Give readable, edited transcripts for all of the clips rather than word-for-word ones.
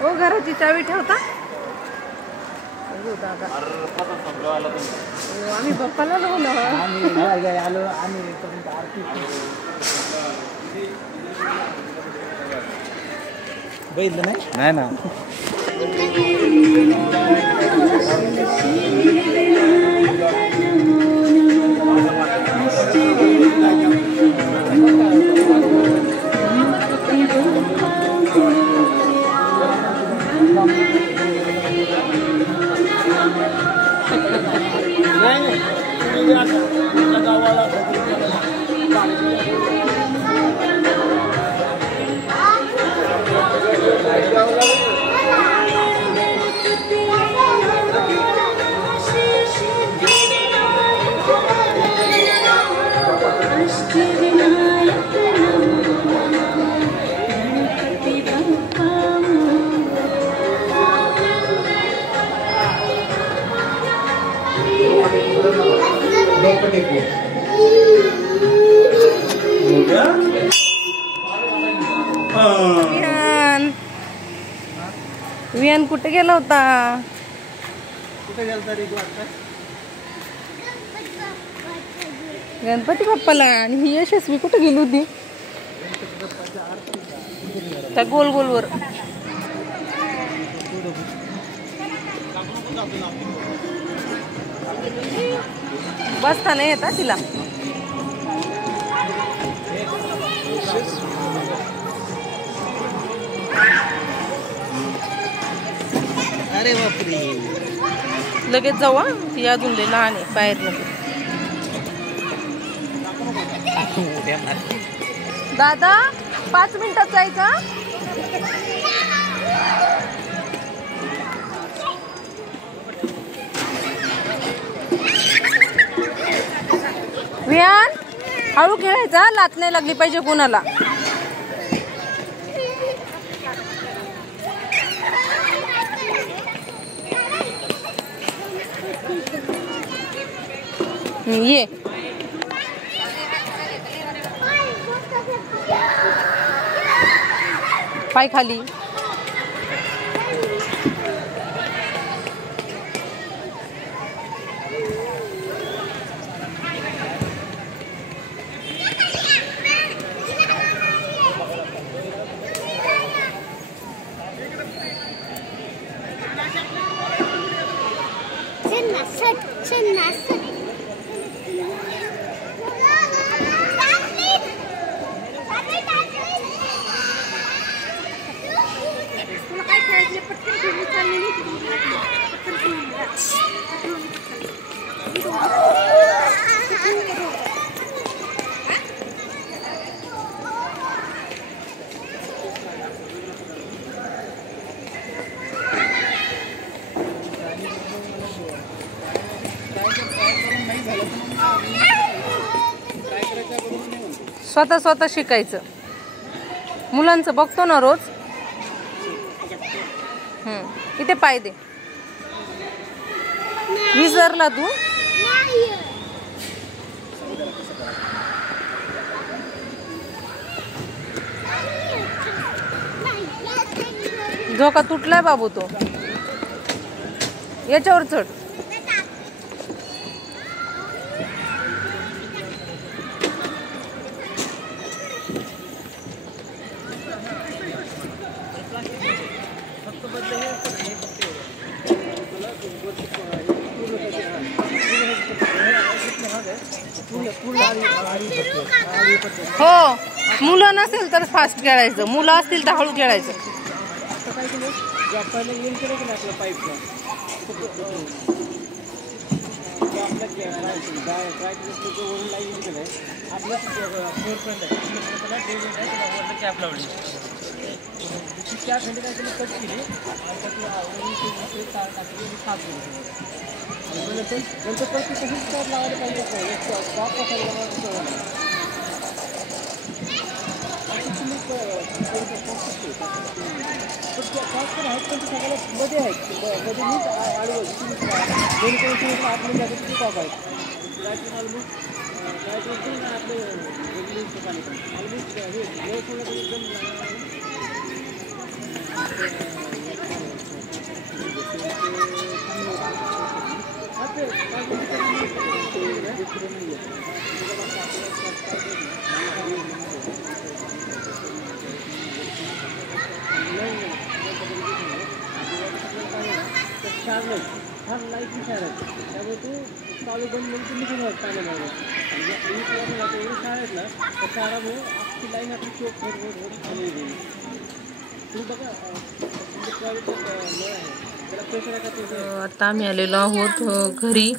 हो घराची चावी ठेवता. दादा आम्ही पप्पाला लावलं. आलो आम्ही बघितलं नाही ना. विहान कुठे गेला होता? कुठे गेलता रे? गणपती बाप्पाला. आणि ही यशस्वी कुठे गेली होती? त्या गोल गोलवर. बसता नाही येता तिला. अरे बापरे. लगेच जाऊ. ती अजून लय लहान आहे. बाहेर लगेच. दादा 5 मिनिटात जायचं. विहान हळू खेळायचा. लात नाही लागली पाहिजे कोणाला. ये पाय खाली. स्वतः स्वतः शिकायचं. मुलांचं बघतो ना रोज. इथे पाय दे. विसरला तू? झोका तुटलाय बाबू तो. याच्यावर चढ. हो मुलं नसेल तर फास्ट खेळायचं. मुलं असतील तर हळू खेळायचं. शाळा नाही फार लाईटली शाळा आहे त्यामुळे तू चालू बंद म्हणून तुम्ही घेऊन पाहिलं नाही आणि शाळा आहेत ना त्या शाळामुळे अख्खी लाईन आपली चोक रोड खाली गेली तू बघा तुमचं प्रायव्हेट नळ आहे त्याला प्रेशर आहे का आता आम्ही आलेलो आहोत घरी.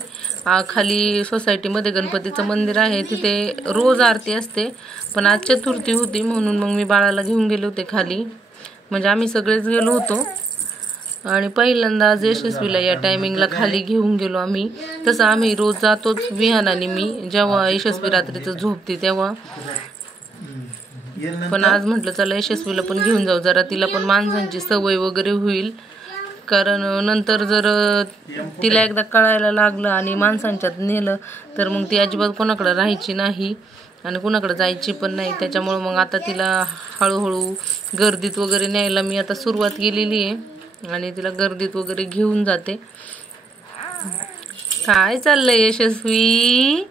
खाली सोसायटीमध्ये गणपतीचं मंदिर आहे, तिथे रोज आरती असते, पण आज चतुर्थी होती म्हणून मग मी बाळाला घेऊन गेले होते खाली. म्हणजे आम्ही सगळेच गेलो होतो आणि पहिल्यांदा आज यशस्वीला या टायमिंगला खाली घेऊन गेलो आम्ही. तसं आम्ही रोज जातोच विहानाने मी, जेव्हा यशस्वी रात्रीचं झोपते तेव्हा. पण आज म्हटलं चला यशस्वीला पण घेऊन जाऊ, जरा तिला पण माणसांची सवय वगैरे होईल. कारण नंतर जर तिला एकदा कळायला लागलं आणि माणसांच्यात नेलं तर मग ती अजिबात कोणाकडे राहायची नाही आणि कोणाकडे जायची पण नाही. त्याच्यामुळं मग आता तिला हळूहळू गर्दीत वगैरे न्यायला मी आता सुरुवात केलेली आहे आणि तिला गर्दीत वगैरे घेऊन जाते. काय चाललंय यशस्वी?